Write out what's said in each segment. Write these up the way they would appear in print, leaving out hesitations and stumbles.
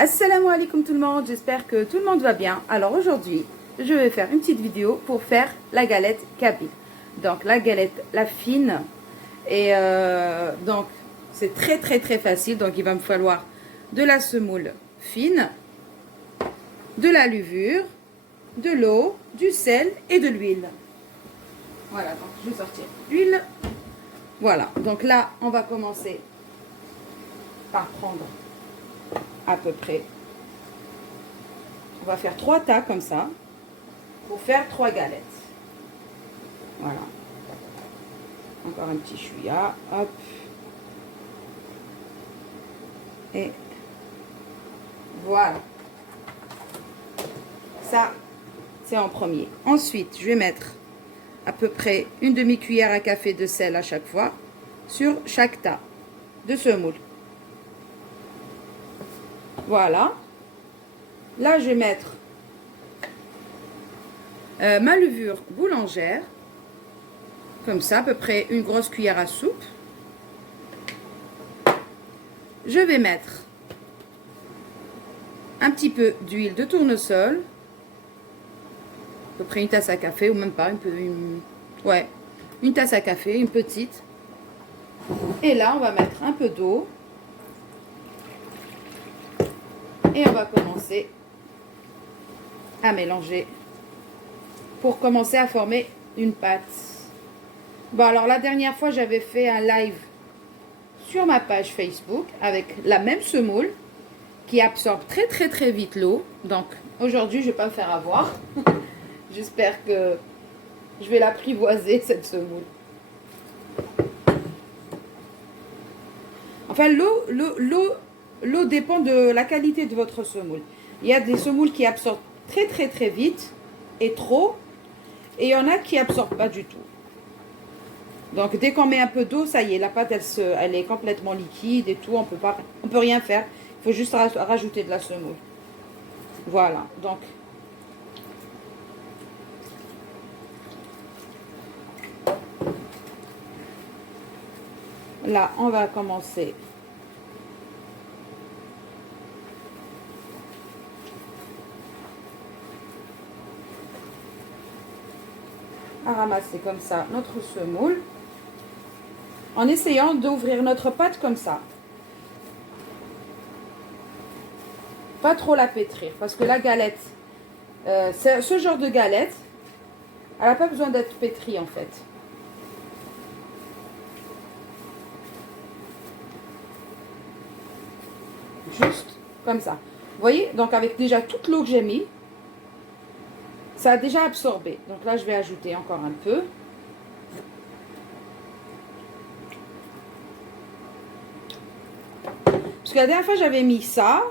Assalamu alaikum tout le monde, j'espère que tout le monde va bien. Alors aujourd'hui, je vais faire une petite vidéo pour faire la galette kabyle. Donc la galette, la fine. Et donc c'est très facile. Donc il va me falloir de la semoule fine, de la levure, de l'eau, du sel et de l'huile. Voilà, donc je vais sortir l'huile. Voilà, donc là on va commencer par prendre à peu près, on va faire 3 tas comme ça pour faire 3 galettes. Voilà, encore un petit chouïa, hop, et voilà, ça c'est en premier. Ensuite je vais mettre à peu près une demi-cuillère à café de sel à chaque fois sur chaque tas de semoule. Voilà, là je vais mettre ma levure boulangère, comme ça, à peu près une grosse cuillère à soupe. Je vais mettre un petit peu d'huile de tournesol, à peu près une tasse à café, ou même pas, une tasse à café, une petite. Et là, on va mettre un peu d'eau. Et on va commencer à mélanger pour commencer à former une pâte. Bon, alors la dernière fois, j'avais fait un live sur ma page Facebook avec la même semoule qui absorbe très vite l'eau. Donc aujourd'hui, je ne vais pas me faire avoir. J'espère que je vais l'apprivoiser, cette semoule. Enfin, l'eau dépend de la qualité de votre semoule. Il y a des semoules qui absorbent très vite et trop. Et il y en a qui absorbent pas du tout. Donc dès qu'on met un peu d'eau, ça y est, la pâte elle est complètement liquide et tout. On peut rien faire. Il faut juste rajouter de la semoule. Voilà. Donc là, on va commencer à ramasser comme ça notre semoule en essayant d'ouvrir notre pâte comme ça. Pas trop la pétrir parce que la galette, ce genre de galette, elle n'a pas besoin d'être pétrie en fait. Juste comme ça. Vous voyez, donc avec déjà toute l'eau que j'ai mis, ça a déjà absorbé. Donc là, je vais ajouter encore un peu. Parce que la dernière fois, j'avais mis ça.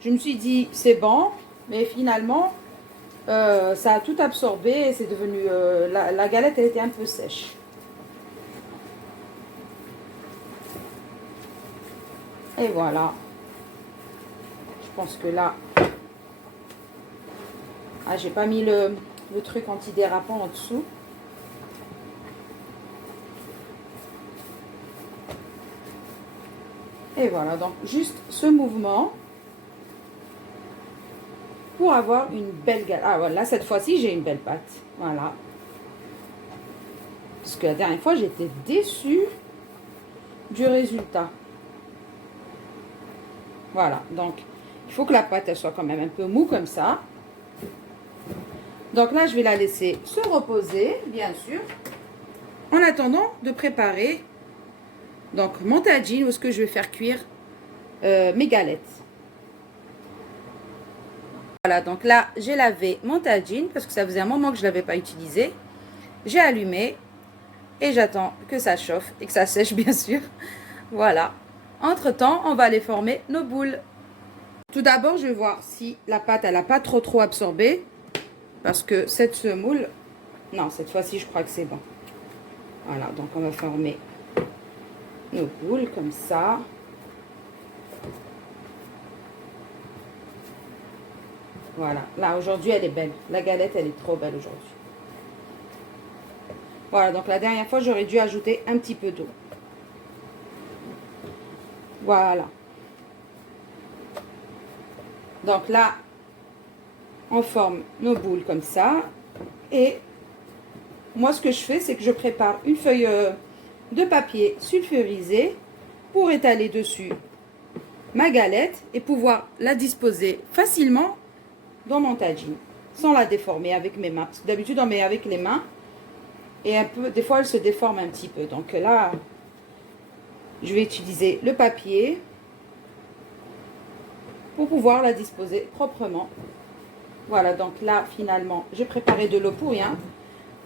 Je me suis dit, c'est bon. Mais finalement, ça a tout absorbé. Et c'est devenu... la galette, elle était un peu sèche. Et voilà. Je pense que là... Ah, j'ai pas mis le truc antidérapant en dessous. Et voilà, donc juste ce mouvement pour avoir une belle galette. Ah voilà, cette fois-ci, j'ai une belle pâte. Voilà. Parce que la dernière fois, j'étais déçue du résultat. Voilà, donc il faut que la pâte elle soit quand même un peu mou comme ça. Donc là, je vais la laisser se reposer, bien sûr, en attendant de préparer donc mon tagine où est-ce que je vais faire cuire mes galettes. Voilà, donc là, j'ai lavé mon tagine parce que ça faisait un moment que je ne l'avais pas utilisé. J'ai allumé et j'attends que ça chauffe et que ça sèche, bien sûr. Voilà. Entre-temps, on va aller former nos boules. Tout d'abord, je vais voir si la pâte, elle n'a pas trop absorbé. Parce que cette semoule, non, cette fois-ci, je crois que c'est bon. Voilà, donc on va former nos boules comme ça. Voilà, là, aujourd'hui, elle est belle. La galette, elle est trop belle aujourd'hui. Voilà, donc la dernière fois, j'aurais dû ajouter un petit peu d'eau. Voilà. Donc là, on forme nos boules comme ça. Et moi, ce que je fais, c'est que je prépare une feuille de papier sulfurisé pour étaler dessus ma galette et pouvoir la disposer facilement dans mon tagine, sans la déformer avec mes mains. Parce que d'habitude, on met avec les mains et un peu, des fois, elle se déforme un petit peu. Donc là, je vais utiliser le papier pour pouvoir la disposer proprement. Voilà, donc là, finalement, j'ai préparé de l'eau pour rien.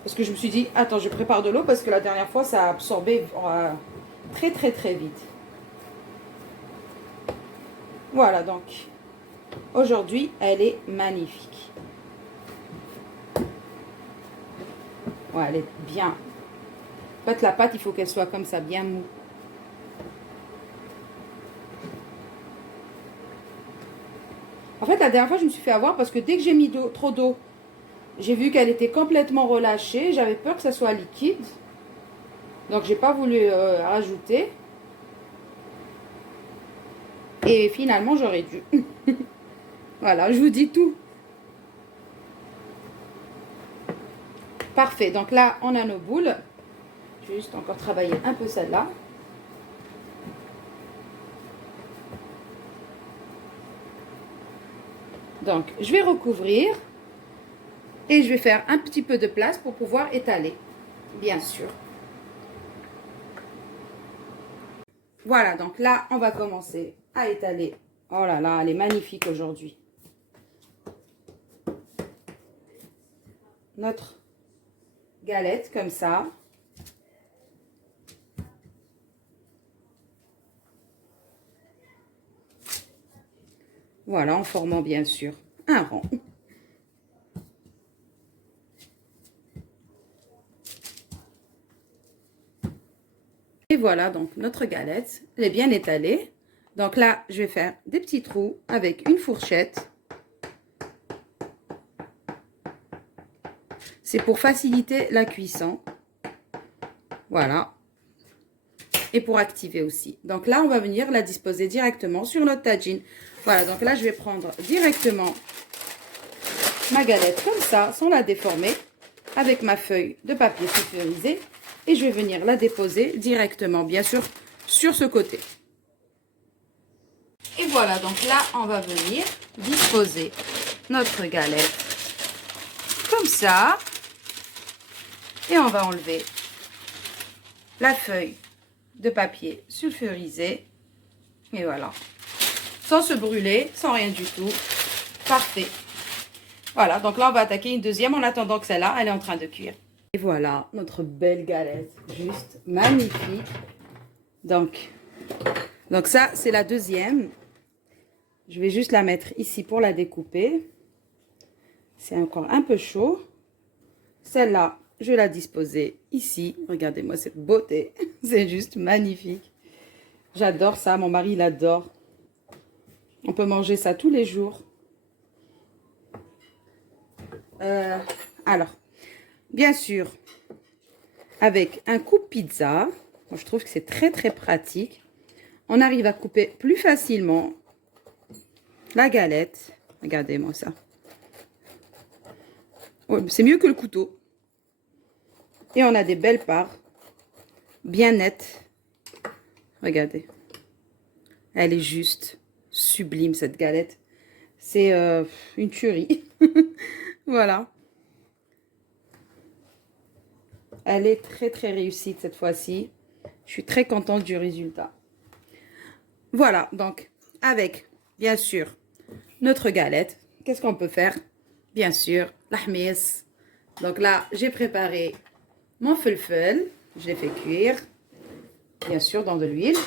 Parce que je me suis dit, attends, je prépare de l'eau parce que la dernière fois, ça a absorbé très, très, très vite. Voilà, donc, aujourd'hui, elle est magnifique. Ouais, elle est bien. En fait, la pâte, il faut qu'elle soit comme ça, bien mou. En fait, la dernière fois, je me suis fait avoir parce que dès que j'ai mis trop d'eau, j'ai vu qu'elle était complètement relâchée. J'avais peur que ça soit liquide. Donc, j'ai pas voulu rajouter. Et finalement, j'aurais dû. Voilà, je vous dis tout. Parfait. Donc là, on a nos boules. Je vais juste encore travailler un peu celle-là. Donc, je vais recouvrir. Et je vais faire un petit peu de place pour pouvoir étaler. Bien sûr. Voilà, donc là, on va commencer à étaler. Oh là là, elle est magnifique aujourd'hui. Notre galette, comme ça. Voilà, en formant bien sûr un rond. Et voilà, donc notre galette, elle est bien étalée. Donc là, je vais faire des petits trous avec une fourchette. C'est pour faciliter la cuisson. Voilà. Et pour activer aussi. Donc là, on va venir la disposer directement sur notre tagine. Voilà, donc là, je vais prendre directement ma galette comme ça, sans la déformer, avec ma feuille de papier sulfurisé. Et je vais venir la déposer directement, bien sûr, sur ce côté. Et voilà, donc là, on va venir disposer notre galette comme ça. Et on va enlever la feuille de papier sulfurisé. Et voilà. Sans se brûler, sans rien du tout. Parfait. Voilà, donc là, on va attaquer une deuxième en attendant que celle-là, elle est en train de cuire. Et voilà, notre belle galette. Juste magnifique. Donc ça, c'est la deuxième. Je vais juste la mettre ici pour la découper. C'est encore un peu chaud. Celle-là, je vais la disposer ici. Regardez-moi cette beauté. C'est juste magnifique. J'adore ça. Mon mari l'adore. On peut manger ça tous les jours. Alors, bien sûr, avec un coupe-pizza, moi je trouve que c'est très très pratique. On arrive à couper plus facilement la galette. Regardez-moi ça. Ouais, c'est mieux que le couteau. Et on a des belles parts, bien nettes. Regardez. Elle est juste sublime, cette galette. C'est une tuerie. Voilà. Elle est très, très réussie cette fois-ci. Je suis très contente du résultat. Voilà, donc, avec, bien sûr, notre galette. Qu'est-ce qu'on peut faire? Bien sûr, l'ahmis. Donc là, j'ai préparé mon felfel. Je l'ai fait cuire, bien sûr, dans de l'huile.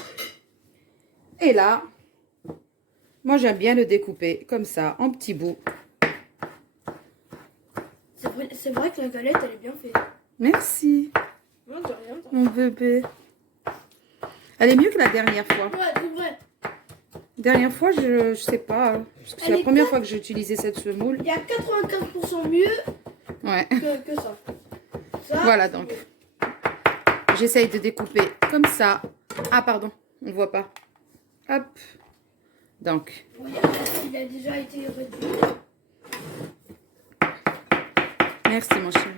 Et là, moi, j'aime bien le découper comme ça, en petits bouts. C'est vrai que la galette, elle est bien faite. Merci. Non, de rien. Mon bébé. Elle est mieux que la dernière fois. Ouais, c'est vrai. Dernière fois, je sais pas. Parce que c'est la première fois que j'ai utilisé cette semoule. Il y a 95% mieux Ouais. que ça. Voilà donc. J'essaye de découper comme ça. Ah, pardon. On ne voit pas. Hop. Donc, Oui, il a déjà été réduit. merci mon chéri.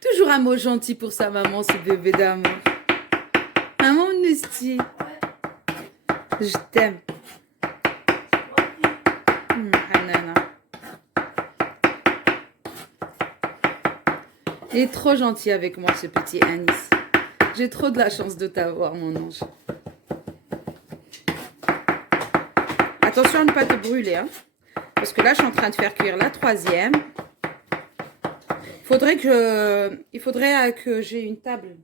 Toujours un mot gentil pour sa maman, ce bébé d'amour. Maman Nestie, je t'aime. Hanana. Il est trop gentil avec moi, ce petit Anis. J'ai trop de la chance de t'avoir, mon ange. Attention à ne pas te brûler, hein, parce que là, je suis en train de faire cuire la 3e. Il faudrait que j'ai une table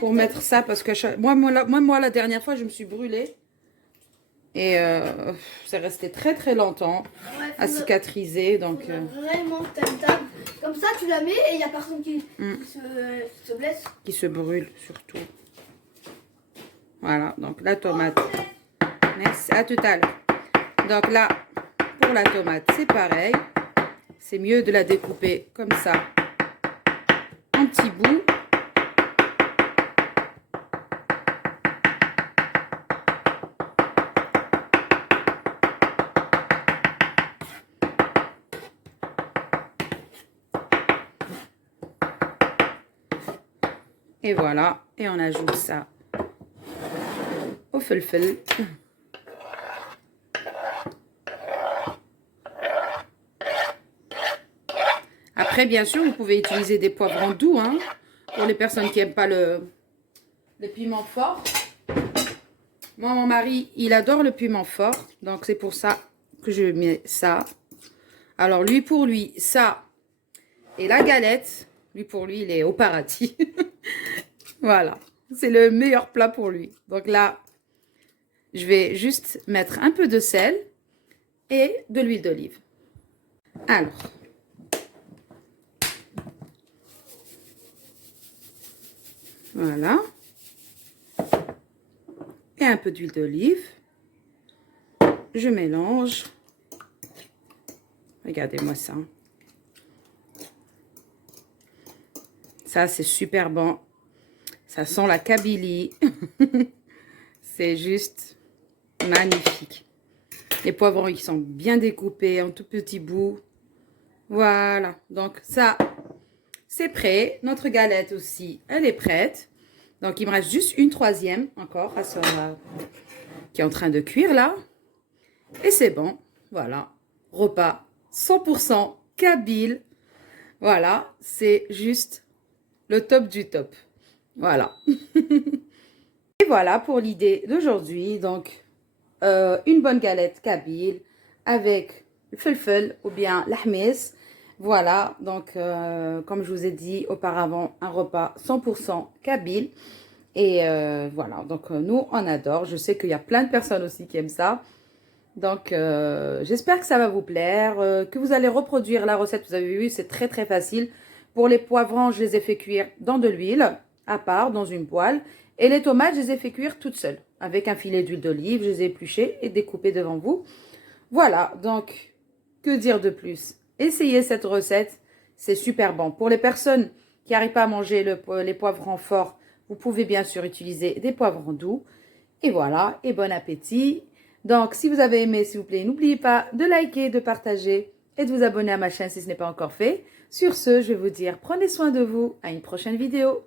pour mettre ça, parce que moi, la dernière fois, je me suis brûlée. Et c'est resté très très longtemps à cicatriser. Donc, vraiment, t'as une table. Comme ça, tu la mets et il n'y a personne qui se blesse. Qui se brûle surtout. Voilà, donc la tomate. Merci, à tout à l'heure. Donc là, pour la tomate, c'est pareil. C'est mieux de la découper comme ça, en petits bouts. Et voilà, et on ajoute ça au felfel. Après, bien sûr, vous pouvez utiliser des poivrons doux, hein, pour les personnes qui n'aiment pas le piment fort. Moi, mon mari, il adore le piment fort, donc c'est pour ça que je mets ça. Alors, lui, pour lui, ça et la galette, lui, pour lui, il est au paradis. Voilà, c'est le meilleur plat pour lui. Donc là, je vais juste mettre un peu de sel et de l'huile d'olive. Alors, voilà. Et un peu d'huile d'olive. Je mélange. Regardez-moi ça. Ça, c'est super bon. Ça sent la Kabylie. C'est juste magnifique. Les poivrons, ils sont bien découpés en tout petits bouts. Voilà. Donc, ça, c'est prêt. Notre galette aussi, elle est prête. Donc, il me reste juste une 3e encore qui est en train de cuire là. Et c'est bon. Voilà. Repas 100% kabyle. Voilà. C'est juste le top du top. Voilà. Et voilà pour l'idée d'aujourd'hui. Donc, une bonne galette kabyle avec le felfel ou bien l'ahmes. Voilà. Donc, comme je vous ai dit auparavant, un repas 100% kabyle. Et voilà. Donc, nous, on adore. Je sais qu'il y a plein de personnes aussi qui aiment ça. Donc, j'espère que ça va vous plaire, que vous allez reproduire la recette. Vous avez vu, c'est très très facile. Pour les poivrons, je les ai fait cuire dans de l'huile, à part, dans une poêle. Et les tomates, je les ai fait cuire toutes seules, avec un filet d'huile d'olive. Je les ai épluchées et découpées devant vous. Voilà, donc, que dire de plus? Essayez cette recette, c'est super bon. Pour les personnes qui n'arrivent pas à manger les poivrons forts, vous pouvez bien sûr utiliser des poivrons doux. Et voilà, et bon appétit. Donc, si vous avez aimé, s'il vous plaît, n'oubliez pas de liker, de partager et de vous abonner à ma chaîne si ce n'est pas encore fait. Sur ce, je vais vous dire, prenez soin de vous. À une prochaine vidéo.